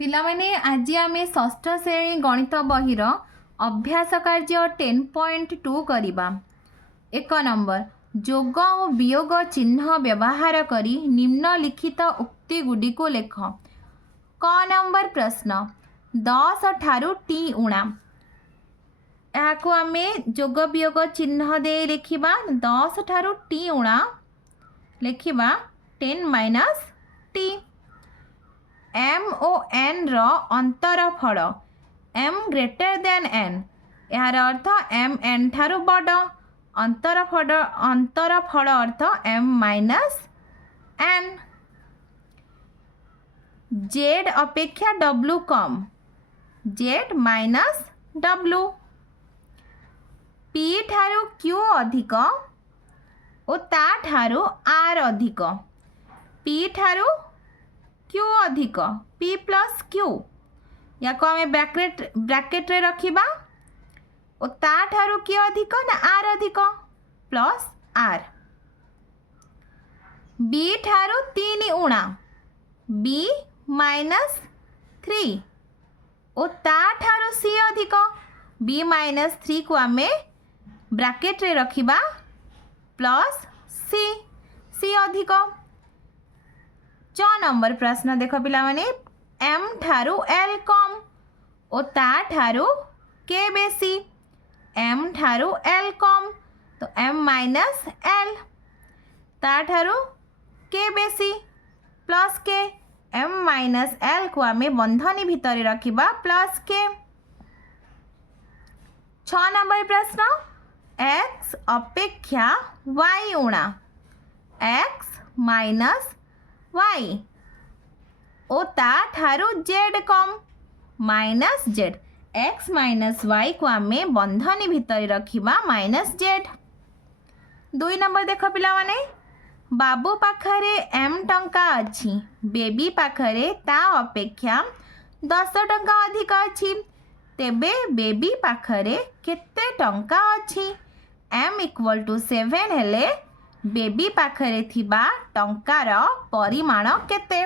पिलामाने आज आम षष्ठ श्रेणी गणित बहिर अभ्यास कार्य 10.2 करवा। 1 नंबर जोग और वियोग चिन्ह व्यवहार करी निम्नलिखित उक्ति गुडी को लेख। क नंबर प्रश्न 10 ठारू टी उणा यहाँ आम जोग वियोग चिन्ह दे लिखा 10 ठारू टी उणा लिखा 10 माइनस टी। एम ओ एन रो अंतरफल एम ग्रेटर देन एन यार अर्थ एम एन ठारू बड़ अंतरफल अर्थ एम माइनस एन। जेड अपेक्षा डब्ल्यू कम जेड माइनस डब्ल्यू। पी ठारू क्यू अधिक और ता ठारू आर अधिक। पी ठारू क्यू अधिक पी प्लस क्यू या को आम ब्रैकेट रे रखिबा और ता ठारू किए अधिक ना आर अधिक प्लस आर। बी ठारू 3 उणा बी माइनस 3 और ता ठारू सी अधिक बी माइनस 3 को आम ब्रैकेट रे रखिबा प्लस सी सी अधिक। 6 नंबर प्रश्न देख पिला माने एम ठारू एल कम और ता ठारू के बेसी। एम ठारू एल कम तो एम माइनस एल ता ठारू के बेसी प्लस के एम माइनस एल को आम बंधनी भितर रखिबा प्लस के। 6 नंबर प्रश्न एक्स अपेक्षा वाई उणा एक्स माइनस वाई ओ ता ठारू जेड कम minus Z X minus Y को आम बंधनी भितर रखिबा माइनस जेड। 2 नंबर देख पिला माने बाबू पाखरे एम टंका अच्छी बेबी पाखरे ता अपेक्षा 10 टंका अधिक अच्छी तेबे बेबी पाखरे केते टंका अच्छी। एम इक्वल टू 7 हेले बेबी पाखरे थिबा टंकार परिमाण केते।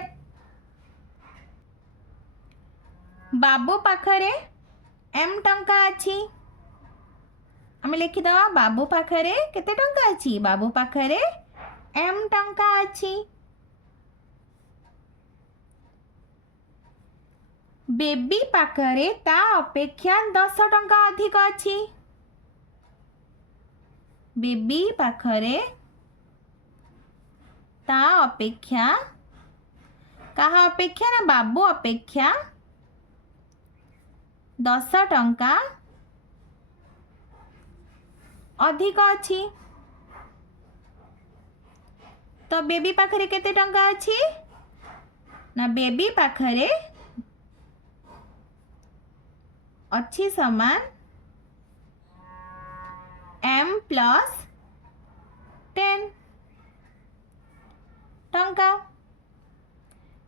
बाबू पाखरे एम टंका अच्छी आम लिखिदवा बाबू पाखरे केते टंका अच्छी बाबू पाखरे एम टंका अच्छी। बेबी पाखरे ता अपेक्षा 10 टंका अधिक अच्छी बेबी पाखरे ता अपेक्षा कहा अपेक्षा ना बाबू अपेक्षा 10 टंका अधिक अच्छी तो बेबी पाखरे केते टंका अच्छी ना बेबी पाखरे अच्छी समान एम प्लस 10 टंका।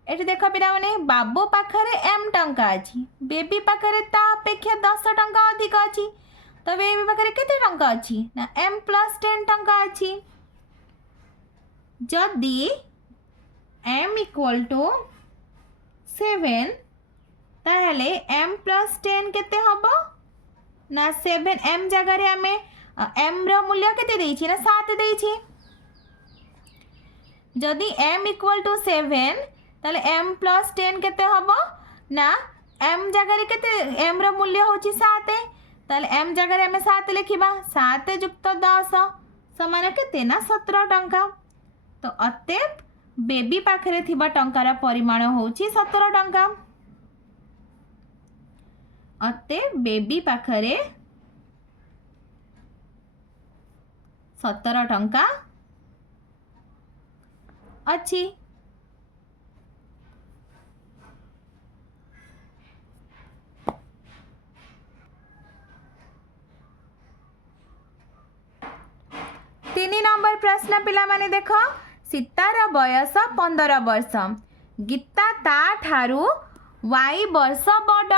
एटी देख पिला माने बाबू पाखरे एम टंका अच्छी बेबी पाखरे ता अपेक्षा 10 टंका अधिक अच्छी तो बेबी पाखरे केते टंका अच्छी ना एम प्लस 10 टंका अच्छी। जदि एम इक्वल टू 7 ताहले एम प्लस 10 केते हबो ना 7 एम जगह रे आमे एम रो मूल्य केते देइछि ना 7 देइछि। जदि एम इक्वल टू 7 ताले एम प्लस 10 केते हबो ना एम जगह रे केते एम रो मूल्य होछि 7 ताले एम जगह रे आमे 7 लिखिबा 7 युक्त 10 समान केते ना 17 टंका तो अतएव बेबी पाखरे थिबा टंकार परिमाण होछि 17 टंका। अतएव बेबी पाखरे 17 टंका अच्छी। तीन नंबर प्रश्न पिला माने देख सीतार बयस 15 वर्ष गीता ता ठारू वाई वर्ष बड़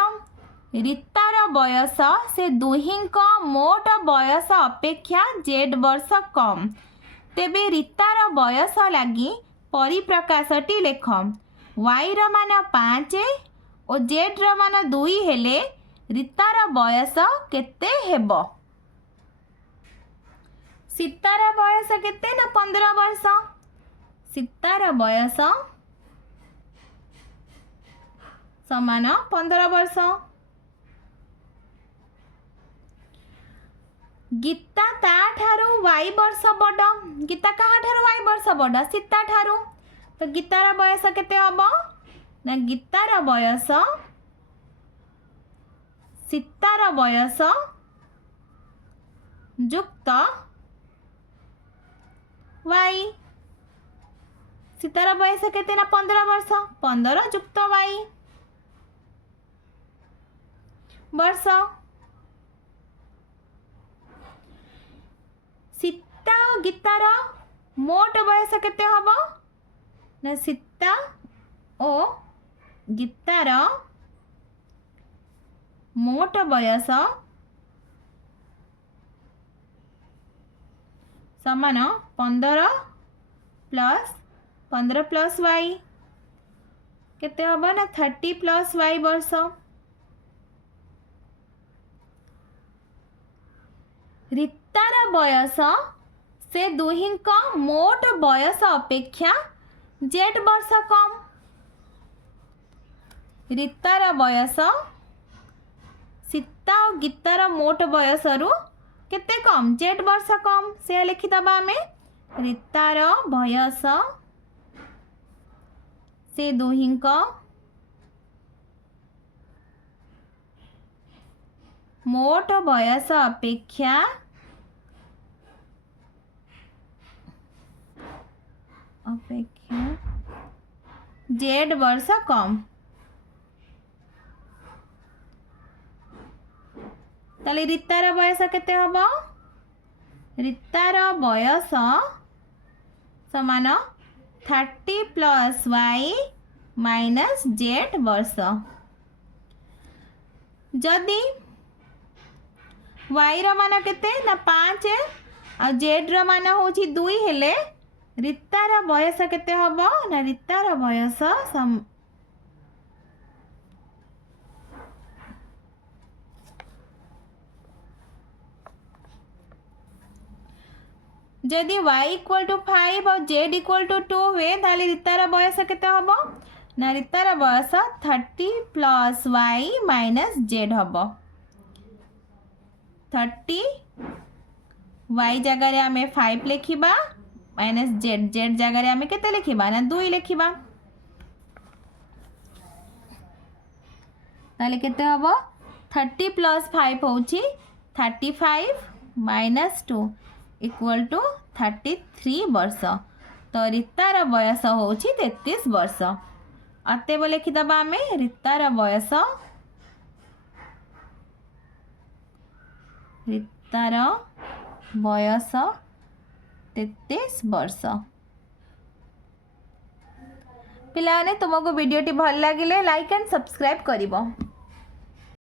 रीतार बयस से दुहिंक मोट बयस अपेक्षा जेड वर्ष कम तेबे रीतार बयस लगी परिप्रकाशटी लेख वाई मान 5 ओ जेड रो मान 2 हेले रीतार बयस केते हेबो सीतार बयस केते ना 15 वर्ष सीतार बयस समान 15 वर्ष गीता ता ठारू वाई वर्ष बड़ गीता कहा ठारू वाई वर्ष बड़ सीता ठारू तो गीतार बयस केते हबो ना गीतार बयस सीतार बयस युक्त वाई सीतार बयस केते ना 15 वर्ष 15 युक्त वाई वर्ष सीता और गीतार मोट बयस केते हबो ना सीता और गीतार मोट बयस समान 15 प्लस वाई केते हबो ना 30 प्लस वाई वर्ष रीतार बयस से दुहिंक मोट बयस अपेक्षा जेड वर्ष कम रीतार बयस सीता और गीतार मोट बयस रु केते कम जेड वर्ष कम से लिखिदबा आमे रीतार बयस से दुहिंक मोट बयस अपेक्षा जेड वर्ष कम ताले रीतार बयस केते हबो रीतार बयस समान 30 प्लस वाई माइनस जेड वर्ष जदि वाई रो मान केते ना 5 आ जेड रो मान होची 2 हेले रीतार बयस केते हबो ना रीतार बयस जदि y इक्वल टू 5 और z इक्वल टू 2 हुए ताले रीतार बयस केते हबो ना रीतार बयस 30 प्लस y माइनस z हबो 30 y जगह रे आमे 5 लिखिबा माइनस z जगह रे आमे केते लिखिबा ना 2 लिखिबा ताले केते हबो 30 प्लस 5 होची 35 माइनस 2 इक्वल टू 33 वर्ष तो रीतार बयस होची 33 वर्ष अतएव लिखिदबा आमे रीतार बयस 33 वर्ष पिलाने तुमको वीडियोटी भल लगिले लाइक एंड सब्सक्राइब करिवो।